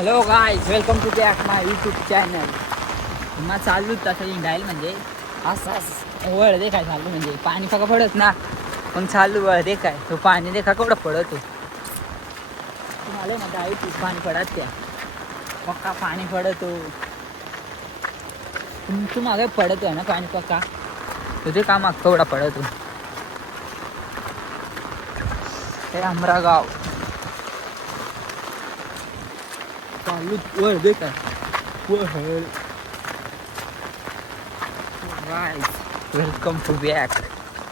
Hello guys, welcome to back my YouTube channel. मग चालू तसं इंडाईल म्हणजे असं वळ दे काय चालू म्हणजे पाणी फका पडत ना, मग चालू वळ दे काय तो पाणी देखा केवढं पडतो तुम्हाला ना गाई पाणी पडत त्या पक्का पाणी पडतो तुम्हाला पडत आहे ना पाणी पक्का तुझे काम केवढा पडतो हे अमरागाव चालू वर दे काय वर. Welcome to back.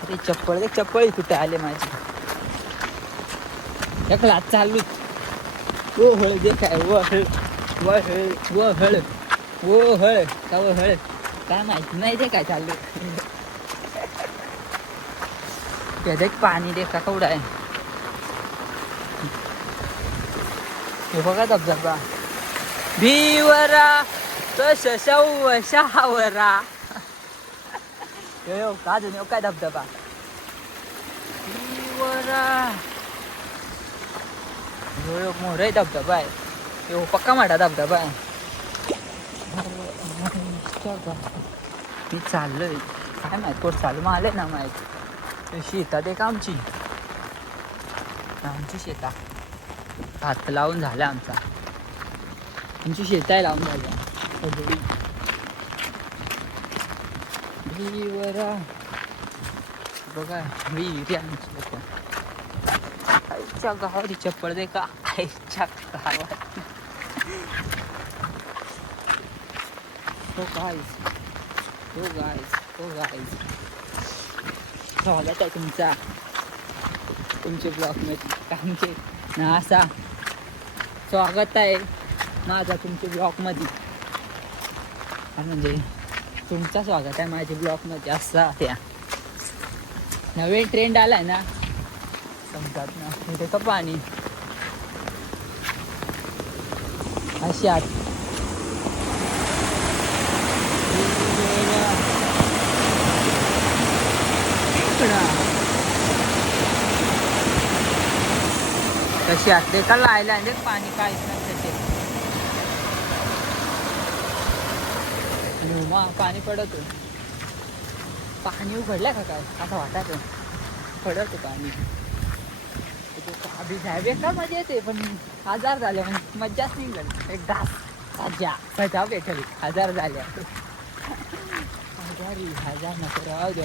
अरे चप्पल दे, चप्पल कुठे आले माझी एकला चालू ओ हळ दे काय वहळ वहळ वहळ वहळ का वहळ काय माहिती नाही दे काय चालू देख पाणी दे का केवढा आहे हे बघा धबधबा भीवरा तस शहावरा का जुने काय धबधबा भीवरा मोर आहे धबधबा आहे यो पक्का माडा धबधबा आहे. मी चाललोय काय माहित कोण चालू मग आले ना माहीत शेतात एक आमची शेता हात लावून झाला आमचा आमची शेताय लावून झाल्या भीवरा बघा विहिरी आमची लोक आईच्या गावाची चप्पल दे का आईच्या गावात हो गाईज स्वागत आहे तुमच्या ब्लॉगमध्ये आमचे ना असा स्वागत आहे माझा तुमच्या ब्लॉगमध्ये म्हणजे तुमचा स्वागत आहे माझ्या ब्लॉगमध्ये असा त्या नवीन ट्रेंड आलाय ना समजत ना तिथे का पाणी अशी आत कशी आते का लायला पाणी काहीच नाही त्याचे पाणी पडत पाणी उघडलं का काय असं वाटत पडत पाणी बेकार मजा येते पण हजार झाले मग मज्जाच नाही करत एक घास मजा मजा भेटली हजार झाल्या हजार नको राहू दे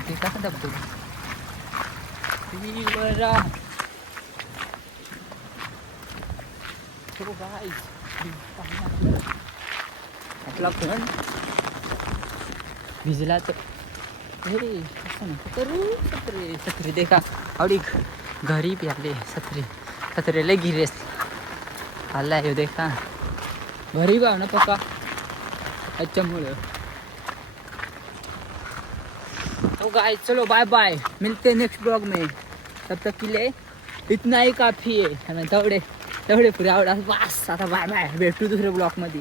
ते कसं धबधबा आपला फोन भिजला तर हे असं नको करू सत्री देखा आवडी घरी बी आले सत्रेला गिरेस आला येऊ देखा घरी बी ना पक्का त्याच्यामुळं तो गाइस चलो बाय बाय मिलते नेक्स्ट ब्लॉग में तब तक के लिए इतना ही काफी है तेवढे पुरे आवडा बस आता बाय बाय भेटू दुसऱ्या ब्लॉग मध्ये.